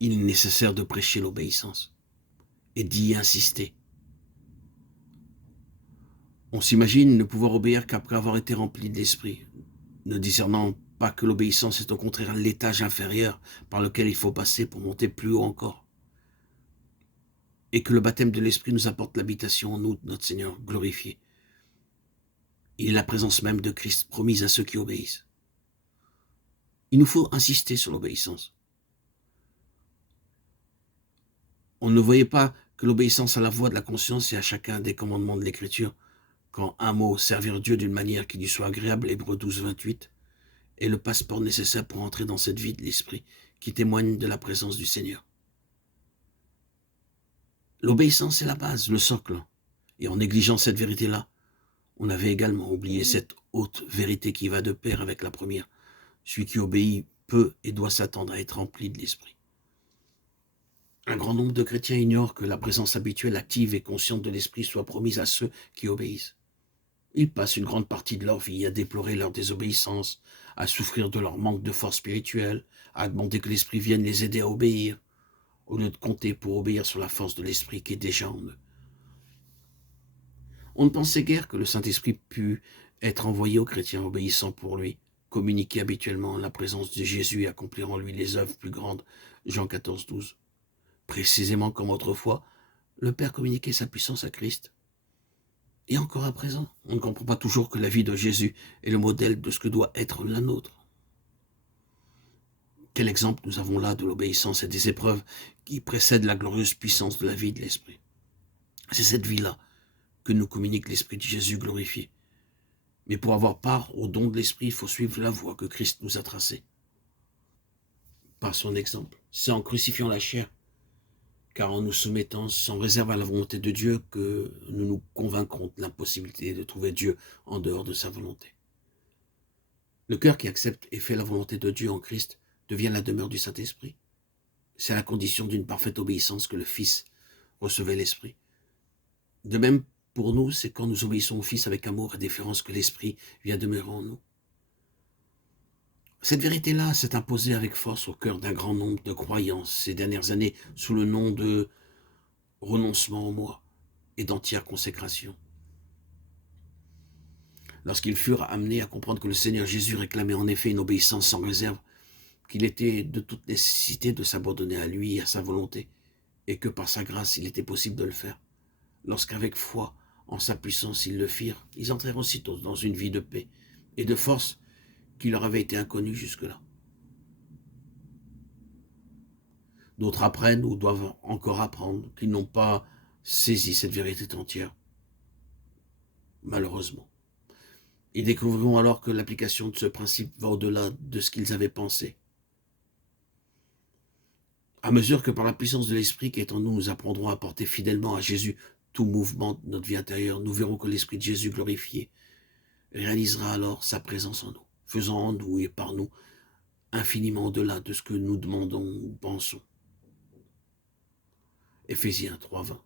il est nécessaire de prêcher l'obéissance et d'y insister. On s'imagine ne pouvoir obéir qu'après avoir été rempli de l'esprit, ne discernant pas que l'obéissance est au contraire l'étage inférieur par lequel il faut passer pour monter plus haut encore. Et que le baptême de l'esprit nous apporte l'habitation en nous, notre Seigneur glorifié. Il est la présence même de Christ promise à ceux qui obéissent. Il nous faut insister sur l'obéissance. On ne voyait pas que l'obéissance à la voix de la conscience et à chacun des commandements de l'Écriture, quand un mot, servir Dieu d'une manière qui lui soit agréable, Hébreux 12, 28, est le passeport nécessaire pour entrer dans cette vie de l'esprit qui témoigne de la présence du Seigneur. L'obéissance est la base, le socle. Et en négligeant cette vérité-là, on avait également oublié cette haute vérité qui va de pair avec la première. Celui qui obéit peut et doit s'attendre à être rempli de l'esprit. Un grand nombre de chrétiens ignorent que la présence habituelle, active et consciente de l'esprit soit promise à ceux qui obéissent. Ils passent une grande partie de leur vie à déplorer leur désobéissance, à souffrir de leur manque de force spirituelle, à demander que l'esprit vienne les aider à obéir, au lieu de compter pour obéir sur la force de l'esprit qui est déjà en eux. On ne pensait guère que le Saint-Esprit pût être envoyé aux chrétiens obéissants pour lui, communiquer habituellement la présence de Jésus et accomplir en lui les œuvres plus grandes, Jean 14, 12. Précisément comme autrefois, le Père communiquait sa puissance à Christ. Et encore à présent, on ne comprend pas toujours que la vie de Jésus est le modèle de ce que doit être la nôtre. Quel exemple nous avons là de l'obéissance et des épreuves qui précèdent la glorieuse puissance de la vie de l'Esprit. C'est cette vie-là que nous communique l'Esprit de Jésus glorifié. Mais pour avoir part au don de l'Esprit, il faut suivre la voie que Christ nous a tracée. Par son exemple, c'est en crucifiant la chair, car en nous soumettant sans réserve à la volonté de Dieu que nous nous convaincrons de l'impossibilité de trouver Dieu en dehors de sa volonté. Le cœur qui accepte et fait la volonté de Dieu en Christ devient la demeure du Saint-Esprit. C'est à la condition d'une parfaite obéissance que le Fils recevait l'Esprit. De même, pour nous, c'est quand nous obéissons au Fils avec amour et déférence que l'Esprit vient demeurer en nous. Cette vérité-là s'est imposée avec force au cœur d'un grand nombre de croyants ces dernières années sous le nom de renoncement au moi et d'entière consécration. Lorsqu'ils furent amenés à comprendre que le Seigneur Jésus réclamait en effet une obéissance sans réserve, qu'il était de toute nécessité de s'abandonner à lui et à sa volonté, et que par sa grâce il était possible de le faire. Lorsqu'avec foi, en sa puissance, ils le firent, ils entrèrent aussitôt dans une vie de paix et de force qui leur avait été inconnue jusque-là. D'autres apprennent ou doivent encore apprendre qu'ils n'ont pas saisi cette vérité entière. Malheureusement. Ils découvriront alors que l'application de ce principe va au-delà de ce qu'ils avaient pensé. À mesure que par la puissance de l'Esprit qui est en nous, nous apprendrons à porter fidèlement à Jésus tout mouvement de notre vie intérieure, nous verrons que l'Esprit de Jésus glorifié réalisera alors sa présence en nous, faisant en nous et par nous infiniment au-delà de ce que nous demandons ou pensons. Éphésiens 3, 20.